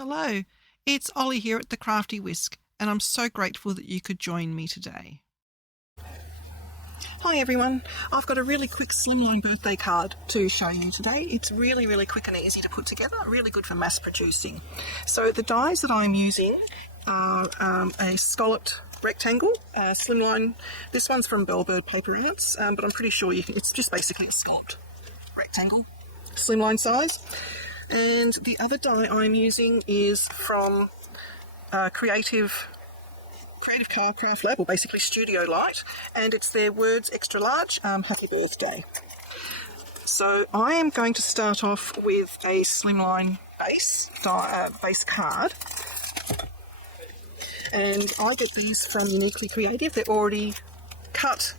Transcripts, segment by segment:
Hello, it's Ollie here at the Crafty Whisk, and I'm so grateful that you could join me today. Hi everyone, I've got a really quick Slimline birthday card to show you today. It's really quick and easy to put together, really good for mass producing. So the dies that I'm using are a scalloped rectangle, Slimline. This one's from Bellbird Paper Arts, but I'm pretty sure it's just basically a scalloped rectangle, Slimline size. And the other die I'm using is from Creative Car Craft Lab, or basically Studio Light, and it's their Words Extra Large Happy Birthday. So I am going to start off with a Slimline base card, and I get these from Uniquely Creative. They're already cut,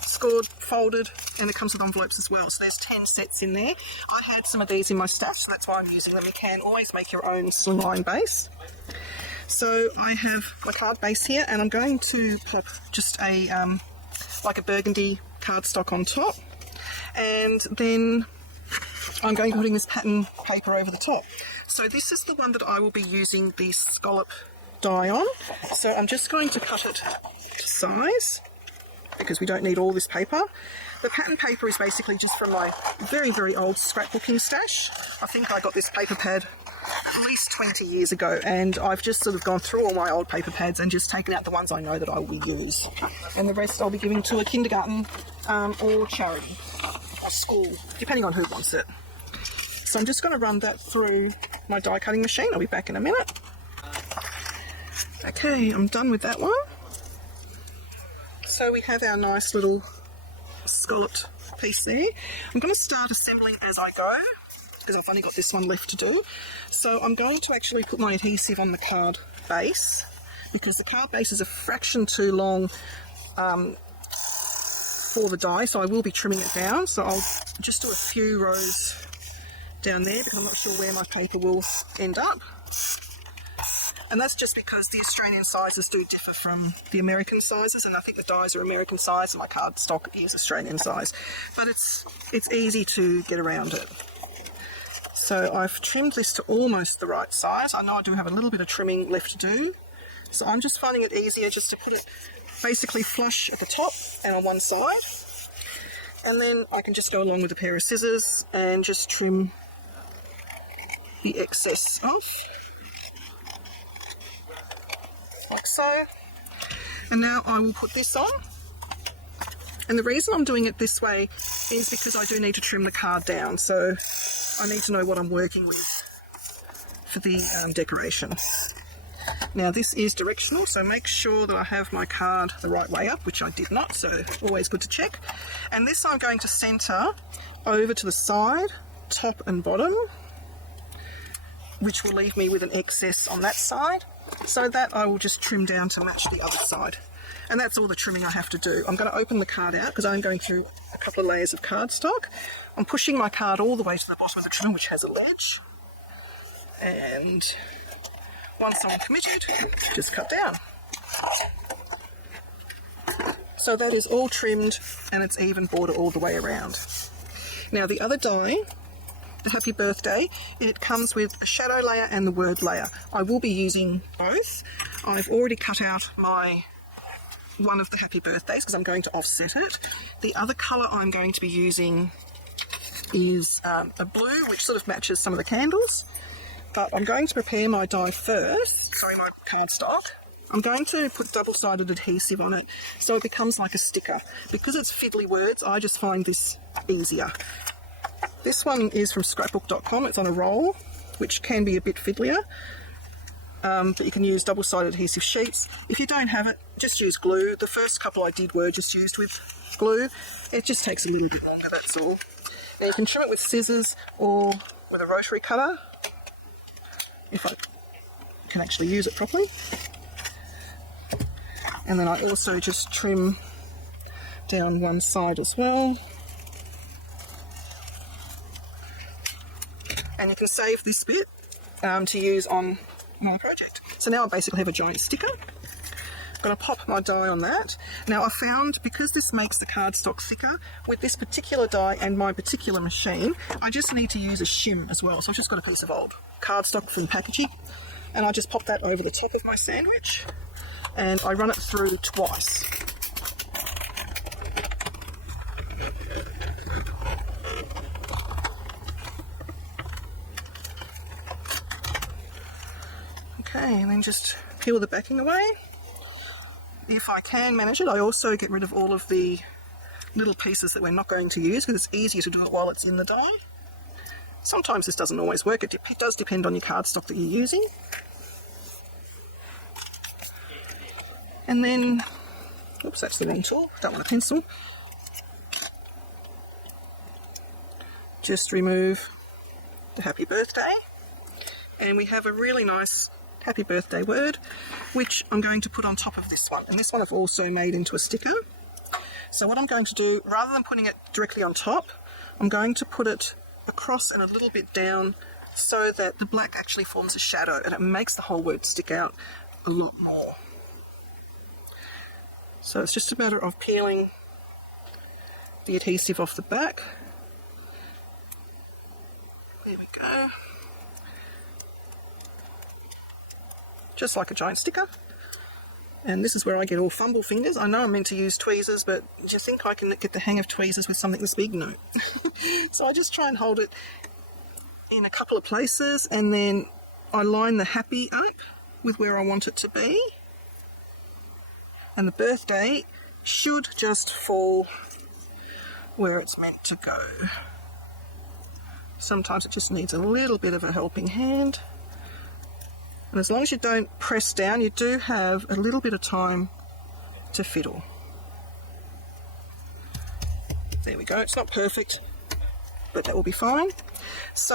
scored, folded, and it comes with envelopes as well. So there's 10 sets in there. I had some of these in my stash, so that's why I'm using them. You can always make your own Slimline base. So I have my card base here, and I'm going to pop just a like a burgundy cardstock on top, and then I'm going to be putting this pattern paper over the top. So this is the one that I will be using the scallop die on. So I'm just going to cut it to size, because we don't need all this paper. The pattern paper is basically just from my very old scrapbooking stash. I think I got this paper pad at least 20 years ago, and I've just sort of gone through all my old paper pads and just taken out the ones I know that I will use. And the rest I'll be giving to a kindergarten or charity or school, depending on who wants it. So I'm just going to run that through my die cutting machine. I'll be back in a minute. Okay, I'm done with that one. So we have our nice little scalloped piece there. I'm going to start assembling as I go, because I've only got this one left to do. So I'm going to actually put my adhesive on the card base, because the card base is a fraction too long for the die, so I will be trimming it down. So I'll just do a few rows down there, because I'm not sure where my paper will end up. And that's just because the Australian sizes do differ from the American sizes, and I think the dies are American size and my cardstock is Australian size. But it's easy to get around it. So I've trimmed this to almost the right size. I know I do have a little bit of trimming left to do. So I'm just finding it easier just to put it basically flush at the top and on one side. And then I can just go along with a pair of scissors and just trim the excess off. Like so. And now I will put this on. And the reason I'm doing it this way is because I do need to trim the card down, so I need to know what I'm working with for the decoration. Now this is directional, so make sure that I have my card the right way up, which I did not, so always good to check. And this I'm going to centre over to the side, top and bottom, which will leave me with an excess on that side. So that I will just trim down to match the other side. And that's all the trimming I have to do. I'm going to open the card out because I'm going through a couple of layers of cardstock. I'm pushing my card all the way to the bottom of the trim, which has a ledge. And once I'm committed, just cut down. So that is all trimmed, and it's even border all the way around. Now the other die, the Happy Birthday, it comes with a shadow layer and the word layer. I will be using both. I've already cut out one of the Happy Birthdays because I'm going to offset it. The other colour I'm going to be using is a blue, which sort of matches some of the candles. But I'm going to prepare my die first, my cardstock. I'm going to put double-sided adhesive on it so it becomes like a sticker. Because it's fiddly words, I just find this easier. This one is from scrapbook.com. It's on a roll, which can be a bit fiddlier, but you can use double-sided adhesive sheets. If you don't have it, just use glue. The first couple I did were just used with glue. It just takes a little bit longer, that's all. Now you can trim it with scissors or with a rotary cutter, if I can actually use it properly. And then I also just trim down one side as well. And you can save this bit to use on my project. So now I basically have a giant sticker. going to pop my die on that. Now I found, because this makes the cardstock thicker, with this particular die and my particular machine, I just need to use a shim as well. So I've just got a piece of old cardstock from packaging, and I just pop that over the top of my sandwich, and I run it through twice. Okay, and then just peel the backing away. If I can manage it, I also get rid of all of the little pieces that we're not going to use, because it's easier to do it while it's in the die. Sometimes this doesn't always work. It does depend on your cardstock that you're using. And then, oops, that's the wrong tool. Don't want a pencil. Just remove the happy birthday. And we have a really nice happy birthday word, which I'm going to put on top of this one. And this one I've also made into a sticker. So what I'm going to do, rather than putting it directly on top, I'm going to put it across and a little bit down so that the black actually forms a shadow, and it makes the whole word stick out a lot more. So it's just a matter of peeling the adhesive off the back. There we go. Just like a giant sticker. And this is where I get all fumble fingers. I know I'm meant to use tweezers, but do you think I can get the hang of tweezers with something this big? No. So I just try and hold it in a couple of places, and then I line the happy up with where I want it to be. And the birthday should just fall where it's meant to go. Sometimes it just needs a little bit of a helping hand. And as long as you don't press down, you do have a little bit of time to fiddle. There we go. It's not perfect, but that will be fine. So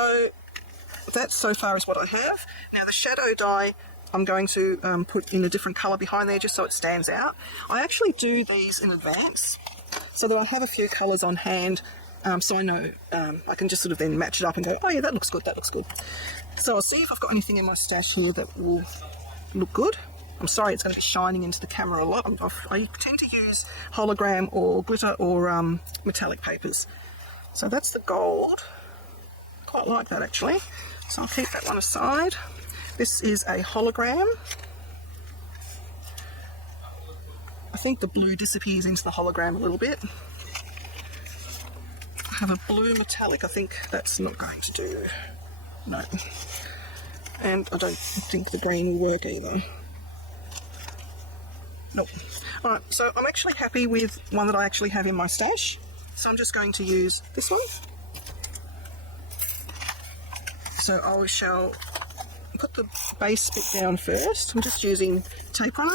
that so far is what I have. Now the shadow die, I'm going to put in a different colour behind there just so it stands out. I actually do these in advance so that I have a few colours on hand, so I know I can just sort of then match it up and go, oh yeah, that looks good, that looks good. So I'll see if I've got anything in my stash here that will look good. I'm sorry it's going to be shining into the camera a lot. I tend to use hologram or glitter or metallic papers. So that's the gold. Quite like that actually. So I'll keep that one aside. This is a hologram. I think the blue disappears into the hologram a little bit. I have a blue metallic. I think that's not going to do. No. And I don't think the green will work either. Nope. Alright, so I'm actually happy with one that I actually have in my stash. So I'm just going to use this one. So I shall put the base bit down first. I'm just using tape runner.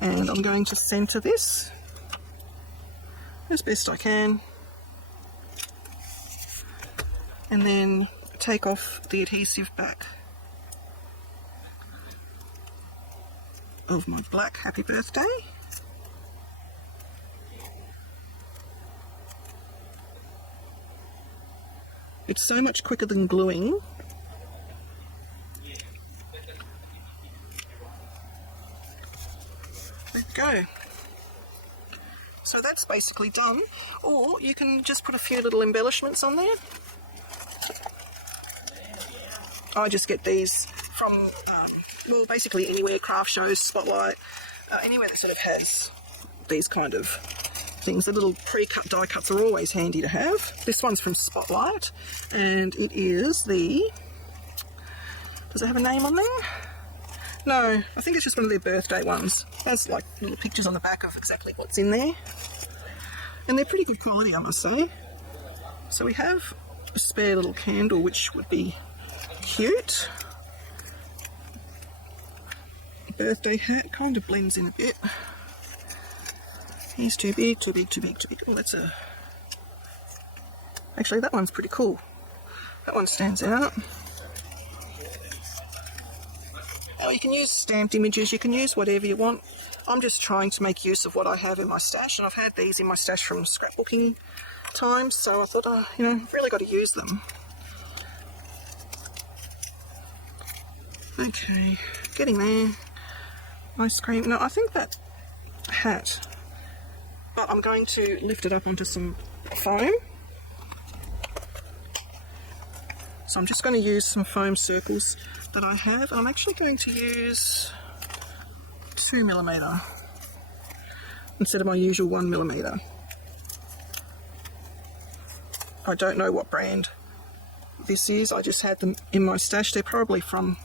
And I'm going to centre this as best I can, and then take off the adhesive back of my black happy birthday. It's so much quicker than gluing. There we go. So that's basically done, or you can just put a few little embellishments on there. I just get these from, well, basically anywhere, craft shows, Spotlight, anywhere that sort of has these kind of things. The little pre-cut die cuts are always handy to have. This one's from Spotlight, and it is the, does it have a name on there? No, I think it's just one of their birthday ones. There's like little pictures on the back of exactly what's in there. And they're pretty good quality, I must say. So we have a spare little candle, which would be cute. Birthday hat kind of blends in a bit. He's too big, too big, too big, too big. Oh, that's a... Actually, that one's pretty cool. That one stands out. Now, you can use stamped images, you can use whatever you want. I'm just trying to make use of what I have in my stash, and I've had these in my stash from scrapbooking times, so I thought, you know, I've really got to use them. Okay, getting there. Ice cream. No, I think that hat, but I'm going to lift it up onto some foam. So I'm just going to use some foam circles that I have, and I'm actually going to use 2mm instead of my usual 1mm. I don't know what brand this is, I just had them in my stash. They're probably from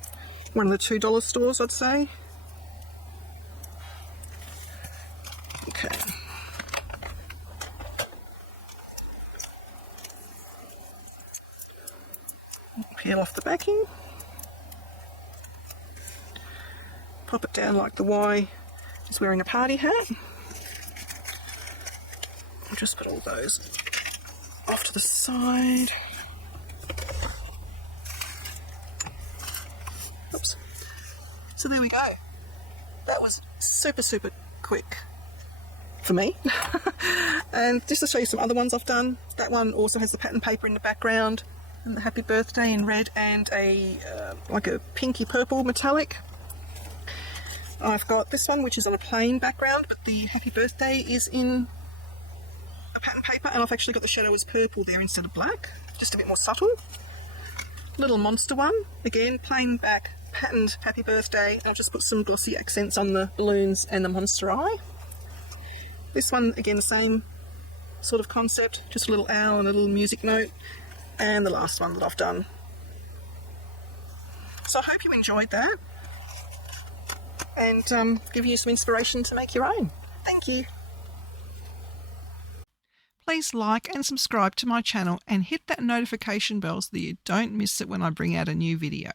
one of the $2 stores, I'd say. Okay. Peel off the backing. Pop it down like the Y is wearing a party hat. I'll just put all those off to the side. Oops. So there we go. That was super quick for me. And just to show you some other ones I've done, that one also has the pattern paper in the background and the happy birthday in red and a like a pinky purple metallic. I've got this one which is on a plain background, but the happy birthday is in a pattern paper, and I've actually got the shadow as purple there instead of black, just a bit more subtle. Little monster one, again plain back, patterned happy birthday. I'll just put some glossy accents on the balloons and the monster eye. This one again the same sort of concept, just a little owl and a little music note, and the last one that I've done. So I hope you enjoyed that and give you some inspiration to make your own. Thank you. Please like and subscribe to my channel and hit that notification bell so that you don't miss it when I bring out a new video.